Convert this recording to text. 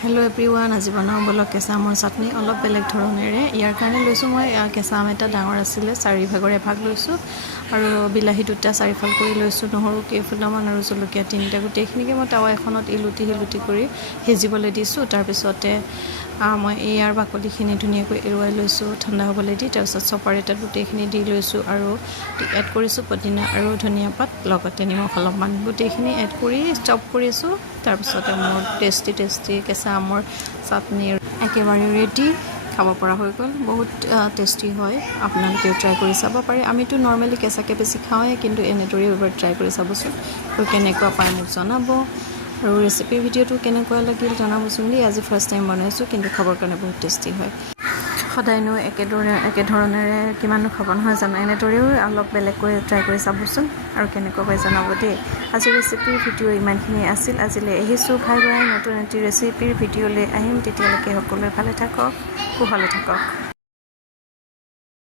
Hello' everyone, আজি বনাওঁ বলক কেঁচা আমৰ চাটনি অলপ বেলেগ ধৰণেৰে। ইয়াৰ কাৰণে লৈছোঁ মই কেঁচা আম এটা ডাঙৰ আছিলে, 4 ভাগৰ এভাগ লৈছোঁ আৰু বিলাহী 2টা 4 ফাল কৰি লৈছোঁ, নহৰু কেইফুটামান আৰু জলকীয়া 3টা। গোটেইখিনিকে মই টাৱা এখনত ইলুটি কৰি সিজিবলৈ দিছোঁ। তাৰপিছতে মই ইয়াৰ বাকলিখিনি ধুনীয়াকৈ এৰুৱাই লৈছোঁ ঠাণ্ডা হ'বলৈ দি। তাৰপিছত চপাৰ এটাত গোটেইখিনি দি লৈছোঁ আৰু এড কৰিছোঁ পদিনা আৰু ধনিয়া পাত, লগতে নিমখ অলপমান। গোটেইখিনি এড কৰি চপ কৰিছোঁ। তাৰপিছতে মোৰ টেষ্টি কেঁচা আমৰ চাটনি একেবাৰে ৰেডি, খাব পৰা হৈ গ'ল। বহুত টেষ্টি হয়, আপোনালোকেও ট্ৰাই কৰি চাব পাৰে। আমিতো নৰ্মেলি কেঁচাকৈ বেছি খাওঁৱেই, কিন্তু এনেদৰেই এবাৰ ট্ৰাই কৰি চাবচোন আৰু কেনেকুৱা পায় মোক জনাব। আৰু ৰেচিপি ভিডিঅ'টো কেনেকুৱা লাগিল জনাবচোন দেই। আজি ফাৰ্ষ্ট টাইম বনাইছোঁ, কিন্তু খাবৰ কাৰণে বহুত টেষ্টি হয়। সদায়নো একেধৰণেৰে কিমাননো খাব নহয় জানো, এনেদৰেও অলপ বেলেগকৈ ট্ৰাই কৰি চাবচোন আৰু কেনেকুৱা পাই জনাব দেই। আজিৰ ৰেচিপিৰ ভিডিঅ' ইমানখিনি আছিল। আজিলৈ আহিছোঁ, বাই বাই। নতুন এটি ৰেচিপিৰ ভিডিঅ'লৈ আহিম, তেতিয়ালৈকে সকলোৱে ভালে থাকক, কুশলে থাকক।